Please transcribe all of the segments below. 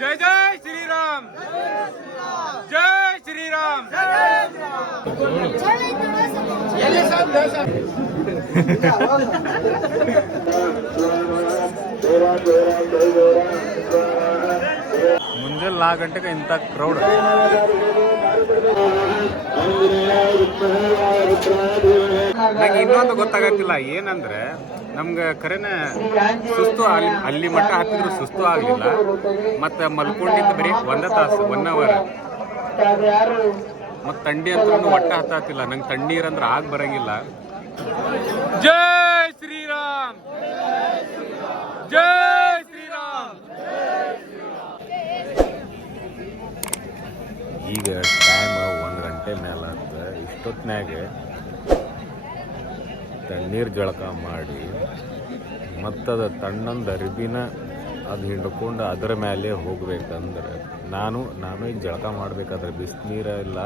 ಜೈ ಜೈ ಶ್ರೀರಾಮ್. ಜೈ ಶ್ರೀರಾಮ್. ಮುಂಜಾನೆ ನಾಲ್ಕು ಗಂಟೆಗೆ ಇಂಥ ಕ್ರೌಡ್ ನಂಗೆ ಇನ್ನೊಂದು ಗೊತ್ತಾಗತ್ತಿಲ್ಲ. ಏನಂದ್ರೆ ನಮ್ಗೆ ಕರೆನೇ ಸುಸ್ತು ಅಲ್ಲಿ ಅಲ್ಲಿ ಮಟ್ಟ ಹತ್ತಿದ್ರು ಸುಸ್ತು ಆಗಲಿಲ್ಲ. ಮತ್ತು ಮಲ್ಕೊಂಡಿದ್ದು ಬರೀ ಒಂದೇ ತಾಸು ಒನ್ ಅವರ್ ಮತ್ತು ಥಂಡಿ ಅಂತೂ ಒಟ್ಟ ಹತ್ತಿಲ್ಲ. ನಂಗೆ ತಣ್ಣೀರು ಅಂದ್ರೆ ಆಗ ಬರಂಗಿಲ್ಲ. ಜೈ ಶ್ರೀರಾಮ್. ಜೈ ಶ್ರೀರಾಮ್. ಈಗ ಟೈಮ್ ಒಂದು ಗಂಟೆ ಮೇಲೆ ಅಂತ ಇಷ್ಟೊತ್ತಿನಾಗ ತಣ್ಣೀರು ಜಳಕ ಮಾಡಿ ಮತ್ತದ ತಣ್ಣಂದು ಅರಿಬಿನ ಅದು ಹಿಂಡ್ಕೊಂಡು ಅದರ ಮೇಲೆ ಹೋಗ್ಬೇಕಂದ್ರೆ ನಾನು ನಾನು ಈಗ ಜಳಕ ಮಾಡಬೇಕಾದ್ರೆ ಬಿಸಿನೀರ ಇಲ್ಲ,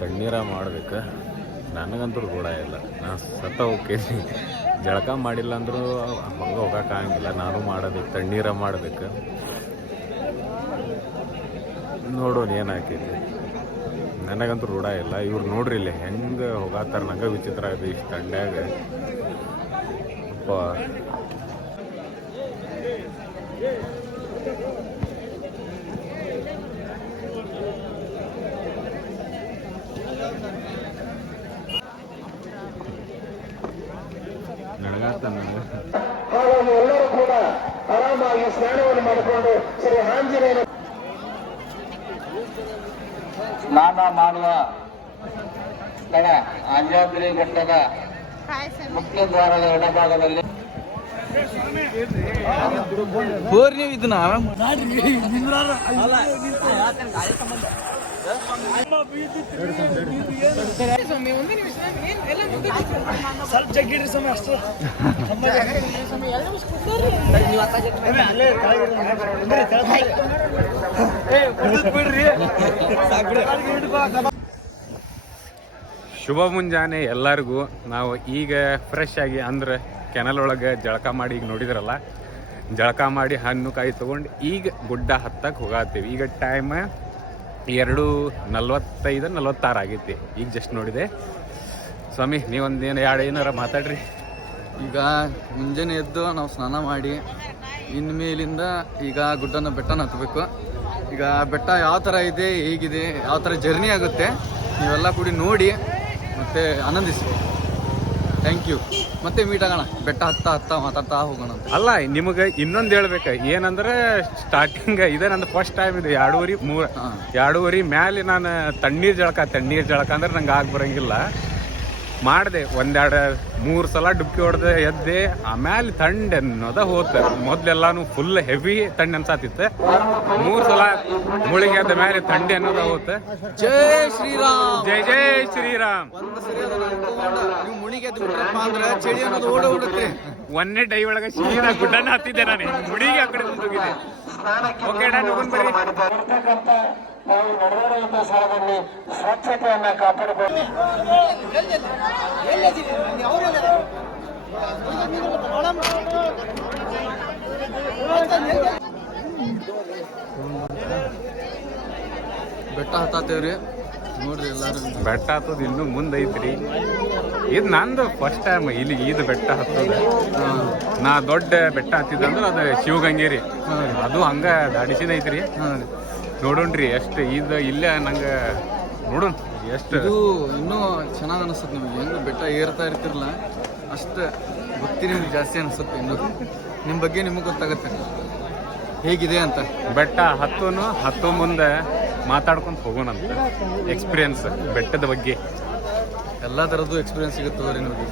ತಣ್ಣೀರ ಮಾಡ್ಬೇಕು? ನನಗಂತೂ ಕೂಡ ಇಲ್ಲ. ನಾನು ಸತ್ತ ಹೋಗ್ತೀನಿ. ಜಳಕ ಮಾಡಿಲ್ಲ ಅಂದರೂ ಮಗ ಹೋಗೋಕ್ಕಾಗಂಗಿಲ್ಲ ನಾನು ಮಾಡೋದು ತಣ್ಣೀರ ಮಾಡ್ಬೇಕು. ನೋಡೋಣ ಏನಾಕೈತಿ ನನಗಂತೂ ರೂಢ ಇಲ್ಲ. ಇವ್ರು ನೋಡ್ರಿ ಇಲ್ಲಿ ಹೆಂಗೆ ಹೋಗಾತಾರ ನಂಗೆ ವಿಚಿತ್ರ ಇದೆ ಇಷ್ಟು ತಂಡ್ಯಾಗ. ಅಪ್ಪ. ಸ್ನಾನ ಮಾಡುವ ಸ್ಥಳ ಅಂಜಾದ್ರಿ ಬೆಟ್ಟದ ಮುಖ್ಯ ದ್ವಾರದ ಎಡಭಾಗದಲ್ಲಿ. ಇದನ್ನ. ಸ್ವಲ್ಪ ಜಗ್ಗಿಡ್ರಿ ಬಿಡ್ರಿ ಶುಭ ಮುಂಜಾನೆ ಎಲ್ಲರಿಗೂ. ನಾವು ಈಗ ಫ್ರೆಶ್ ಆಗಿ ಅಂದ್ರೆ ಕೆನಲ್ ಒಳಗೆ ಜಳಕ ಮಾಡಿ ಈಗ ನೋಡಿದ್ರಲ್ಲ, ಜಳಕ ಮಾಡಿ ಹಣ್ಣು ಕಾಯಿ ತೊಗೊಂಡು ಈಗ ಗುಡ್ಡ ಹತ್ತಕ್ಕೆ ಹೋಗಾತೀವಿ ಈಗ ಟೈಮ್ ಎರಡು ನಲ್ವತ್ತೈದು, ನಲ್ವತ್ತಾರು ಆಗೈತಿ. ಈಗ ಜಸ್ಟ್ ನೋಡಿದೆ. ಸ್ವಾಮಿ, ನೀವೊಂದು ಏನು ಎರಡು ಏನಾರ ಮಾತಾಡ್ರಿ. ಈಗ ಮುಂಜಾನೆ ಎದ್ದು ನಾವು ಸ್ನಾನ ಮಾಡಿ, ಇನ್ಮೇಲಿಂದ ಈಗ ಗುಡ್ಡನ ಬೆಟ್ಟನ ಹತ್ತಬೇಕು ಈಗ ಬೆಟ್ಟ ಯಾವ ಥರ ಇದೆ, ಹೇಗಿದೆ, ಯಾವ ಥರ ಜರ್ನಿ ಆಗುತ್ತೆ, ನೀವೆಲ್ಲ ಕೂಡಿ ನೋಡಿ ಮತ್ತು ಆನಂದಿಸಿ. ಥ್ಯಾಂಕ್ ಯು ಮತ್ತೆ ಮೀಟ್ ಆಗೋಣ. ಬೆಟ್ಟ ಹತ್ತ ಹತ್ತ ಮಾತಾಡ್ತಾ ಹೋಗೋಣ ಅಂತ. ಅಲ್ಲ ನಿಮಗೆ ಇನ್ನೊಂದು ಹೇಳ್ಬೇಕು. ಏನಂದ್ರೆ ಸ್ಟಾರ್ಟಿಂಗ್ ಇದೇ ನಂದು ಫಸ್ಟ್ ಟೈಮ್ ಇದು ಎರಡೂವರೆ ಮೂರು ಎರಡೂವರಿ ಎರಡೂವರೆ ಮ್ಯಾಲೆ ನಾನು ತಣ್ಣೀರ್ ಜಳಕ ತಣ್ಣೀರ್ ಜಳಕ ಅಂದ್ರೆ ನಂಗೆ ಆಗ ಬರಂಗಿಲ್ಲ. ಮಾಡಿದೆ ಒಂದೆರಡು ಮೂರು ಸಲ ಡುಬ್ಕಿ ಹೊಡೆದೆ ಎದ್ದೆ ಆಮೇಲೆ ತಣ್ಣೆ ಅನ್ನೋದ ಹೋತ. ಮೊದ್ಲೆಲ್ಲಾನು ಫುಲ್ ಹೆವಿ ತಂಡ ಅನ್ಸಾತಿತ್ತು. ಮೂರು ಸಲ ಮುಳುಗಿ ಎದ್ದ ಮೇಲೆ ಥಂಡಿ ಅನ್ನೋದ ಹೋತ. ಜೈ ಶ್ರೀರಾಮ್. ಜೈ ಜೈ ಶ್ರೀರಾಮ್. ಚಳಿ ಅನ್ನೋದು ಓಡ ಓಡುತ್ತೆ ಒಂದೇ ಡೈ ಒಳಗೆ ಸೀದಾ ಗುಡ್ಡನ ಹತ್ತಿದ್ದೆ ನಾನು. ಮುಡಿಗೆ ಆ ಕಡೆ ಮುಂದೋಗಿದೆ ಇರ್ತಕ್ಕಂಥ ನಾವು ನಡೆದಾಡುವಂಥ ಸ್ಥಳದಲ್ಲಿ ಸ್ವಚ್ಛತೆಯನ್ನ ಕಾಪಾಡಿಕೊಂಡು ಬೆಟ್ಟ ಹತ್ತಾತೇವ್ರಿ ನೋಡ್ರಿ ಎಲ್ಲಾರು. ಬೆಟ್ಟ ಹತ್ತೋದು ಇನ್ನು ಮುಂದೆ ಐತ್ರಿ ಇದು ನಂದು ಫಸ್ಟ್ ಟೈಮ್ ಇಲ್ಲಿ ಇದು ಬೆಟ್ಟ ಹತ್ತೋದು. ನಾ ದೊಡ್ಡ ಬೆಟ್ಟ ಹತ್ತಿದ್ದೆ ಅಂದ್ರೆ ಅದು ಶಿವಗಂಗೇರಿ. ಅದು ಹಂಗ ದಾಡಿಸಿದ ಐತ್ರಿ. ನೋಡೋಣ್ರಿ ಎಷ್ಟು ಇದು ಇಲ್ಲೇ ನಂಗೆ ನೋಡೋಣ ಎಷ್ಟು ಇದು ಇನ್ನೂ ಚೆನ್ನಾಗಿ ಅನಿಸುತ್ತೆ ನಿಮಗೆ. ಹೆಂಗೆ ಬೆಟ್ಟ ಏರ್ತಾ ಇರ್ತಿರಲ್ಲ ಅಷ್ಟು ಗೊತ್ತಿ ನಿಮ್ಗೆ ಜಾಸ್ತಿ ಅನಿಸುತ್ತೆ ಇನ್ನು. ನಿಮ್ಮ ಬಗ್ಗೆ ನಿಮಗೆ ಗೊತ್ತಾಗುತ್ತೆ. ಹೇಗಿದೆ ಅಂತ. ಬೆಟ್ಟ ಹತ್ತೋನು ಹತ್ತೋ ಮುಂದೆ ಮಾತಾಡ್ಕೊಂತ ಹೋಗೋಣಂತ. ಎಕ್ಸ್ಪೀರಿಯನ್ಸ್ ಬೆಟ್ಟದ ಬಗ್ಗೆ. ಎಲ್ಲ ತರದ್ದು ಎಕ್ಸ್ಪೀರಿಯನ್ಸ್ ಸಿಗುತ್ತೆ ತಗೋರಿ ನಿಮಗೆ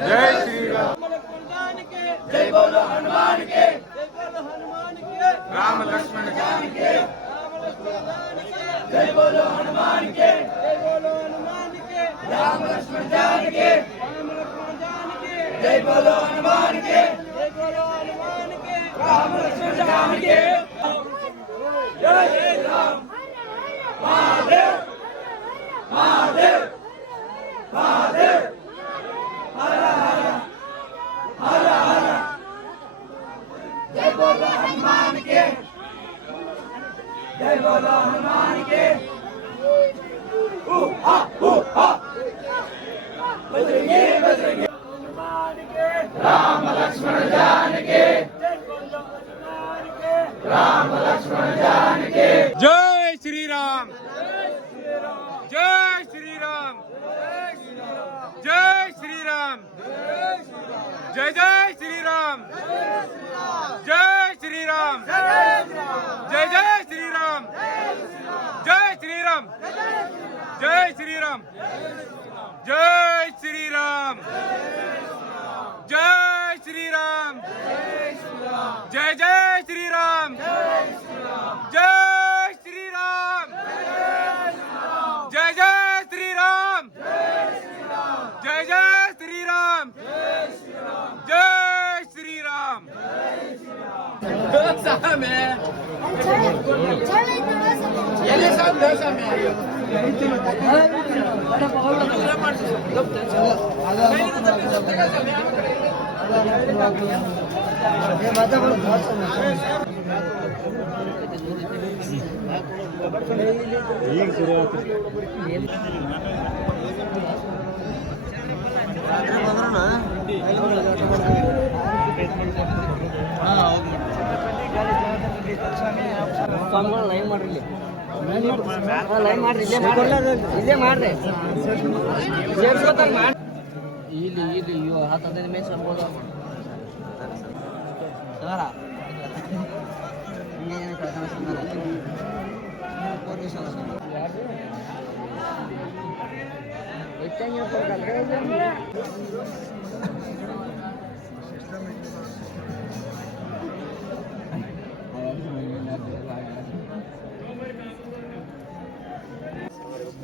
జై శ్రీరామ్. జై బోలో హనుమాన్ కే జై బోలో హనుమాన్ కే రామ లక్ష్మణ జాన్ కే రామ లక్ష్మణ జాన్ కే జై బోలో హనుమాన్ కే జై బోలో హనుమాన్ కే बोलो हनुमान के जय बोलो हनुमान के ऊ हा ऊ हा बजरंगी बजरंगी हनुमान के राम लक्ष्मण जान के जय बोलो हनुमान के राम लक्ष्मण जान के జై శ్రీరామ్ జై శ్రీరామ్ జై శ్రీరామ్ జై జై శ్రీరామ్ జై శ్రీరామ్ జై జై శ్రీరామ్ జై జై శ్రీరామ్ జై శ్రీరామ్ సామే Gel sen de sen ಈಗ ಶುರುವಾತು ಹಾಂ ಲೈನ್ ಮಾಡಿರಲಿ ಇದೇ ಮಾಡ್ರಿ ಇಲ್ಲಿ ಇಲ್ಲಿ ಹತ್ತು ಹದಿನೈದು ಮೇಲೆ ಸಂಬೋದು ಸರ जय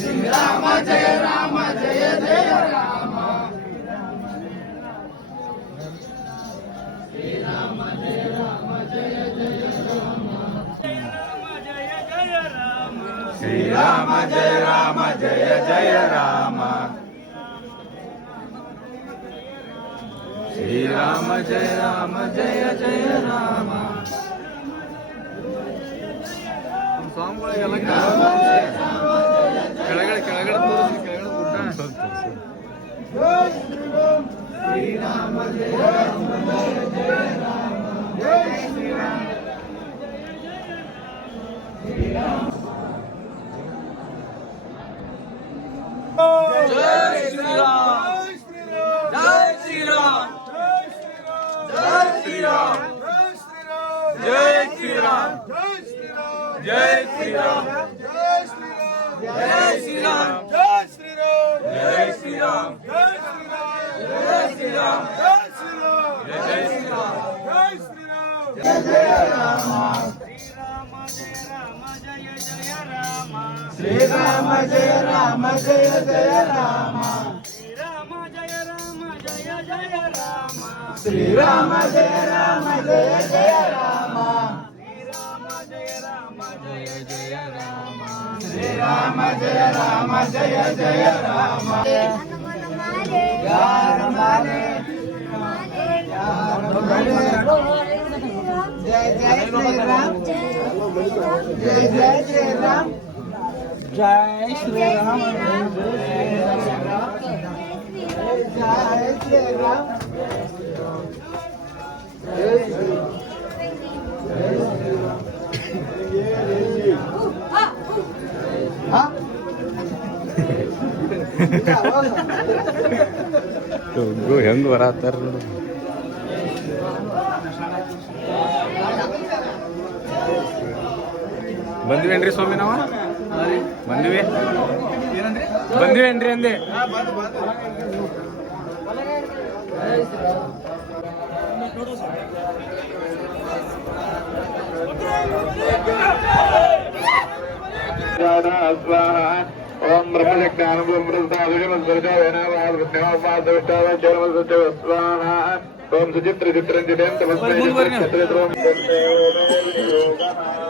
శ్రీరామ జయ రామ జయ జయ రామ. శ్రీరామ జయ రామ జయ జయ రామ శ్రీరామ జయ రామ జయ జయ రామ శ్రీరామ జయ రామ జయ జయ రామ స్వామి ಕೆಳಗಡೆ ಕೆಳಗಡೆ ತೋರಿಸಿ ಕೆಳಗಡೆ ಶ್ರೀರಾಮ ಜಯ ರಾಮ ಜಯ ಜಯ ಹನುಮನ ಮಾಲೆ ಯಾರ ಮಾಲೆ ಜಯ ಜಯ ಶ್ರೀರಾಮ್ ಜಯ ಜಯ ಶ್ರೀರಾಮ್ ಜೈ ಶ್ರೀರಾಮ್ ಜಯ ಶ್ರೀರಾಮ್ ಹೆಂಗ್ ಬರತ್ತಾರ ಬಂದ್ವೇನ್ರಿ श्री राम। जय श्री राम ಓಂ ಬ್ರಹ್ಮಜ್ಞಾನ ಸ್ವಾಹ ಓಂ ಸ್ವಾಮಿ ಚಿತ್ರಂಜನೆ ದಾರಿ ಬಿಡಬೇಕು ದಾರಿ ಬಿಡಬೇಕು ಮುಂಜಾನೆ ನಾಲ್ಕು ಗಂಟೆಗೆ ಇಂಥ ಕ್ರೌಡ್ ದಾರಿ ಬಿಡಬೇಕು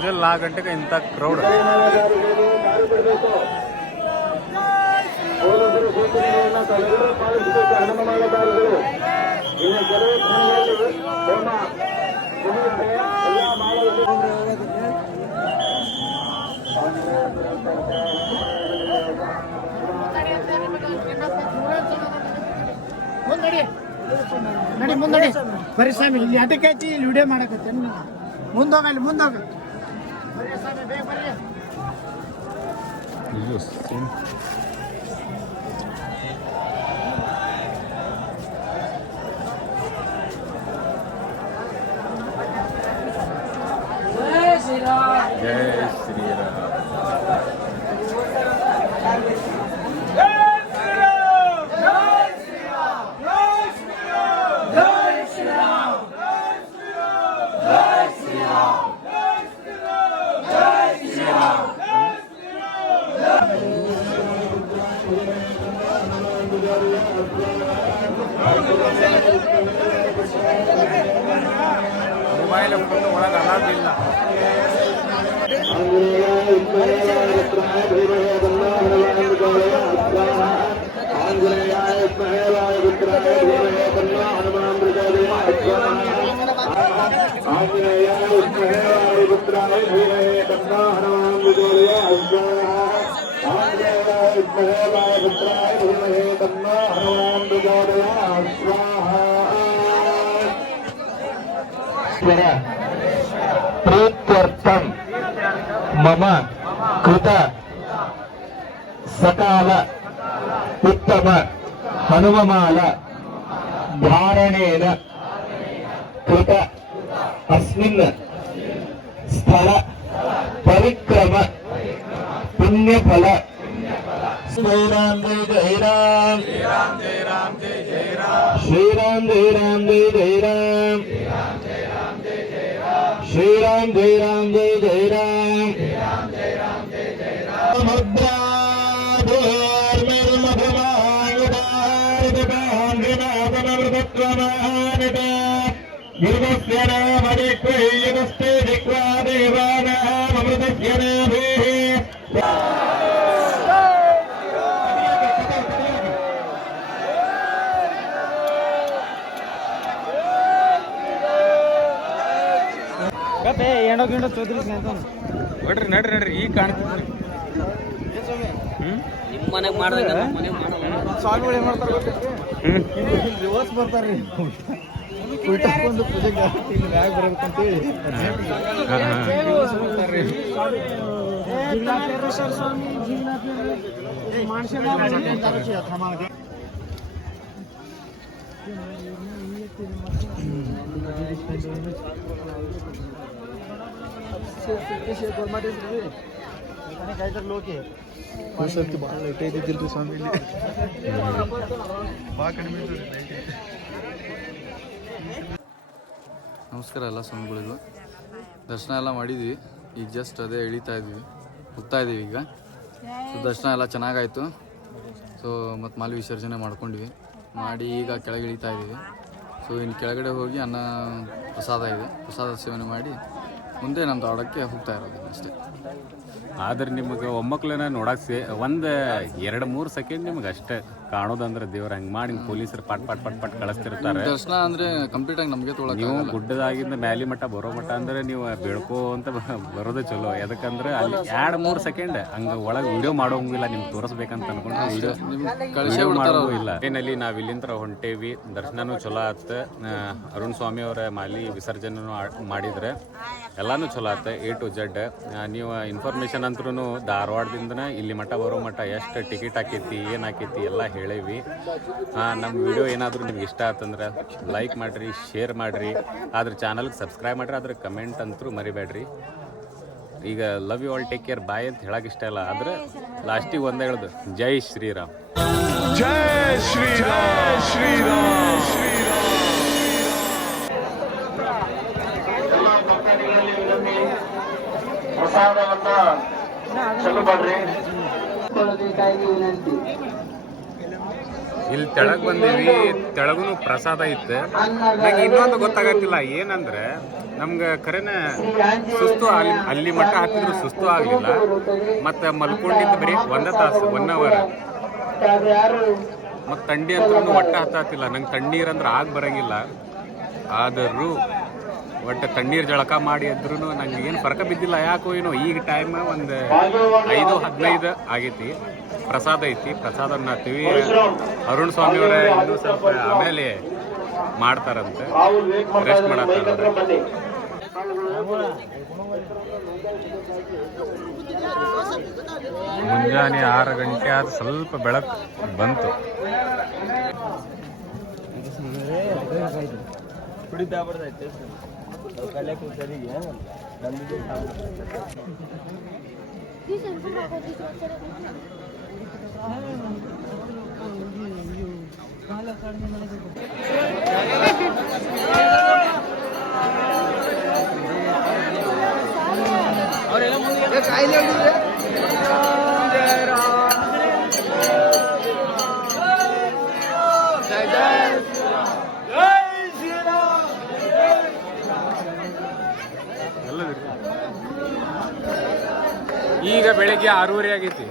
ಕ್ಷಣಗಳಲ್ಲಿ ನಾಲ್ಕು ಗಂಟೆಗೆ ಇಂಥ ಕ್ರೌಡ್ ಮುಂದಡಿ ನಡಿ ಮುಂದಡಿ ಬರೀ ಸ್ವಾಮಿ, ಇಲ್ಲಿ ಅದಕ್ಕೆ ಹಚ್ಚಿ ಇಲ್ಲಿ ವಿಡಿಯೋ ಮಾಡಕತ್ತೆ ಮುಂದೋಗ ಅಲ್ಲಿ ಮುಂದೋಗ ಬರೀ ಸ್ವಾಮಿ, ಬೇಗ ಬರ್ರಿ ಮೊಬೈಲ್ ಫೋಟೋ ಒಳಗೆ ಅಲಾದಿಲ್ಲ ಆಂಜನೇಯಾಯ ಸ್ಮಹೇಲಾಯ ಪುತ್ರಾಯ ಧೀಮಹಿ ತನ್ನೋ ಹನುಮಾನ್ ಆಂಜನೇಯಾಯ ಸ್ಮಹೇಲಾಯ ಪುತ್ರಾಯ ಧೀಮಹಿ ತನ್ನೋ ಹನುಮಾನ್ ಆಂಜನೇಯಾಯ ಸ್ಮಹೇಲಾಯ ಪುತ್ರಾಯ ಧೀಮಹಿ ತನ್ನೋ ಹನುಮಾನ್ ಸ್ವಾಹ ప్రీత్యర్థం మమ కృత సకాల ఉత్తమ హనుమమాల ధారణేన కృత అస్మిన్ స్థల పరిక్రమ పుణ్యఫల. శ్రీరామ్ జయ జయ రామ్ శ్రీరామ్ జయ రామ్ జయ జయ రామ్ శ్రీరామ్ జయ రామ్ జయ జయ రామ్ ముద్రా దుర్గస్య ನೋಡ್ರಿ ನಡ್ರಿ ನಡ್ರಿ ಈಗ ಕಾಣ್ತದ್ರಿ ನಿಮ್ಮ ಮನೆಗೆ ಮಾಡ್ದಂಗೆ ನಮ್ಮ ಮನೆಗೆ ಮಾಡಲ್ಲ. ಸ್ವಾಮಿಗಳು ಏನು ಮಾಡ್ತಾರೆ ಗೊತ್ತೈತಿ ರಿವರ್ಸ್ ಬರ್ತಾರ್ರಿ. ಉಲ್ಟಾ ಒಂದು ಪೂಜೆಗೆ ಇಲ್ಲಿ ಮ್ಯಾಗ ಬರ್ಬೇಕು ಅಂತೇಳಿ ಬರ್ತಾರ್ರಿ ಲೋಕಿ ಭಾಳ ಲೇಟ್ ಸ್ವಾಮಿ ಭಾಳ ಕಡಿಮೆ ನಮಸ್ಕಾರ ಎಲ್ಲ ಸ್ವಾಮಿಗಳಿಗೂ. ದರ್ಶನ ಎಲ್ಲ ಮಾಡಿದ್ವಿ. ಈಗ ಜಸ್ಟ್ ಅದೇ ಇಳಿತಾ ಇದ್ವಿ ಹೋಗ್ತಾ ಇದೀವಿ ಈಗ. ಸೊ ದರ್ಶನ ಎಲ್ಲ ಚೆನ್ನಾಗಾಯಿತು. ಸೊ ಮತ್ತು ಮಾಲಿ ವಿಸರ್ಜನೆ ಮಾಡ್ಕೊಂಡ್ವಿ. ಮಾಡಿ ಈಗ ಕೆಳಗೆ ಇಳಿತಾ ಇದ್ದೀವಿ. ಸೊ ಇನ್ನು ಕೆಳಗಡೆ ಹೋಗಿ ಅನ್ನ ಪ್ರಸಾದ ಇದೆ. ಪ್ರಸಾದ ಸೇವನೆ ಮಾಡಿ ಮುಂದೆ ನಮ್ಮ ದಾವಡಕ್ಕೆ ಹೋಗ್ತಾ ಇರೋದು ಅಷ್ಟೇ. ಆದ್ರೆ ನಿಮಗೆ ಒಮ್ಮಕ್ಕಳನ್ನ ನೋಡಕ್ಕೆ ಸೇ ಒಂದು ಎರಡು ಮೂರು ಸೆಕೆಂಡ್ ನಿಮ್ಗೆ ಅಷ್ಟೇ ಕಾಣೋದಂದ್ರೆ ದೇವ್ರ ಹಂಗೆ ಮಾಡಿ ಪೊಲೀಸರು ಪಟ್ ಪಟ್ ಪಟ್ ಪಟ್ ಕಳಿಸ್ತಿರ್ತಾರೆ. ದರ್ಶನ ಅಂದ್ರೆ ಕಂಪ್ಲೀಟ್ ಆಗಿ ನಮಗೆ ನೀವು ಗುಡ್ಡದಾಗಿಂದ ಮ್ಯಾಲಿ ಮಟ್ಟ ಬರೋ ಮಟ್ಟ ಅಂದ್ರೆ ನೀವು ಬೆಳ್ಕೋ ಅಂತ ಬರೋದೇ ಚಲೋ. ಯಾಕಂದ್ರೆ ಅಲ್ಲಿ ಎರಡು ಮೂರು ಸೆಕೆಂಡ್ ಹಂಗ ಒಳಗೆ ವಿಡಿಯೋ ಮಾಡೋಂಗಿಲ್ಲ ನಿಮ್ಗೆ ತೋರಿಸ್ಬೇಕಂತ ಅನ್ಕೊಂಡ್ರೆ ವಿಡಿಯೋ ಮಾಡೋದು ಇಲ್ಲ ಟ್ರೈನಲ್ಲಿ ನಾವು ಇಲ್ಲಿಂದ ಹೊಂಟೇವಿ ದರ್ಶನನು ಚಲೋ ಆತ. ಅರುಣ್ ಸ್ವಾಮಿ ಅವರ ಮಾಲಿ ವಿಸರ್ಜನೆ ಮಾಡಿದ್ರೆ ಎಲ್ಲಾನು ಚಲೋ ಆತ ಎ ಟು ಜೆಡ್ ನೀವು ಇನ್ಫಾರ್ಮೇಶನ್ ಅಂತ್ರೂ ಧಾರವಾಡದಿಂದನ ಇಲ್ಲಿ ಮಟ್ಟ ಬರೋ ಮಠ ಎಷ್ಟು ಟಿಕೆಟ್ ಹಾಕೈತಿ ಏನು ಹಾಕೈತಿ ಎಲ್ಲ ಹೇಳೇವಿ ನಮ್ಮ ವಿಡಿಯೋ ಏನಾದರೂ ನಿಮ್ಗೆ ಇಷ್ಟ ಆತಂದ್ರೆ ಲೈಕ್ ಮಾಡಿರಿ ಶೇರ್ ಮಾಡಿರಿ. ಆದ್ರೆ ಚಾನಲ್ಗೆ ಸಬ್ಸ್ಕ್ರೈಬ್ ಮಾಡಿರಿ ಅದ್ರ ಕಮೆಂಟ್ ಅಂತೂ ಮರಿಬೇಡ್ರಿ. ಈಗ love you all take care bye ಅಂತ ಹೇಳಕ್ ಇಷ್ಟ ಇಲ್ಲ. ಆದ್ರೆ ಲಾಸ್ಟಿಗೆ ಒಂದೇ ಹೇಳುದು, ಜೈ ಶ್ರೀರಾಮ್. ಪ್ರಸಾದವನ್ನ ಚೆಲ್ಲಬೇಡ್ರಿ ಕೊಳ್ಳಬೇಕಾಗಿ ವಿನಂತಿ ಇಲ್ಲಿ ತೆಳಗ್ ಬಂದೀವಿ ತೆಳಗೂ ಪ್ರಸಾದ ಇತ್ತು. ನಂಗೆ ಇನ್ನೊಂದು ಗೊತ್ತಾಗತ್ತಿಲ್ಲ, ಏನಂದ್ರೆ ನಮ್ಗೆ ಖರೇನ ಸುಸ್ತು ಅಲ್ಲಿ ಅಲ್ಲಿ ಮಟ್ಟ ಹಾಕಿದ್ರು ಸುಸ್ತು ಆಗಲಿಲ್ಲ. ಮತ್ತೆ ಮಲ್ಕೊಂಡಿದ್ದು ಬರೀ ಒಂದೇ ತಾಸು ಒನ್ ಅವರ್ ಮತ್ತು ಥಂಡಿ ಅಂತೂ ಒಟ್ಟ ಹತ್ತಾತಿಲ್ಲ, ನಂಗೆ ತಣ್ಣೀರ್ ಅಂದ್ರೆ ಆಗ ಬರಂಗಿಲ್ಲ. ಆದರೂ ಒಟ್ಟು ತಣ್ಣೀರು ಜಳಕ ಮಾಡಿ ಅಂದ್ರೂ ನಂಗೆ ಏನು ಫರ್ಕ ಬಿದ್ದಿಲ್ಲ, ಯಾಕೋ ಏನೋ, ಈಗ ಟೈಮ್ ಒಂದು ಐದು ಹದಿನೈದು ಆಗೈತಿ. ಪ್ರಸಾದ ಐತಿ. ಪ್ರಸಾದ ತಿವಿ. ಅರುಣ್ ಸ್ವಾಮಿ ಅವರ ಇನ್ನೂ ಸ್ವಲ್ಪ ಆಮೇಲೆ ಮಾಡ್ತಾರಂತೆ. ರೆಸ್ಟ್ ಮಾಡತ್ತಾರ ಮುಂಜಾನೆ ಆರು ಗಂಟೆ ಆದ ಸ್ವಲ್ಪ ಬೆಳಕು ಬಂತು. ಈಗ ಬೆಳಿಗ್ಗೆ ಆರೂವರೆ ಆಗೈತಿ.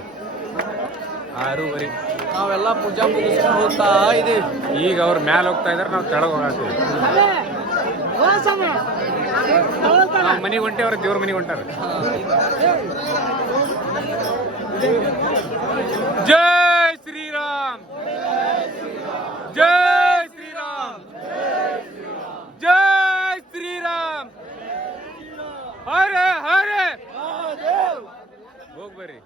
ಆರೂವರೆ. ನಾವೆಲ್ಲ ಪೂಜಾ ಮುಗಿಸ್ಕೊಂಡು ಹೋಗ್ತಾ ಇದೀವಿ ಈಗ ಅವ್ರ ಮ್ಯಾಲ ಹೋಗ್ತಾ ಇದಾರೆ ನಾವು ಕೆಳಗೆ ಹೋಗಾಕ್ತೀವಿ ಮನೆ ಮನೆಗೆ ಹೊಂಟೆ ಅವ್ರ ದೇವ್ರ ಮನೆಗೆ ಹೊಂಟಾರ. ಜೈ ಶ್ರೀರಾಮ್. ಜೈ ಶ್ರೀರಾಮ್. ಜೈ ಶ್ರೀರಾಮ್. ಹರೇ ಹರೇ. ಹೋಗ್ಬರ್ರಿ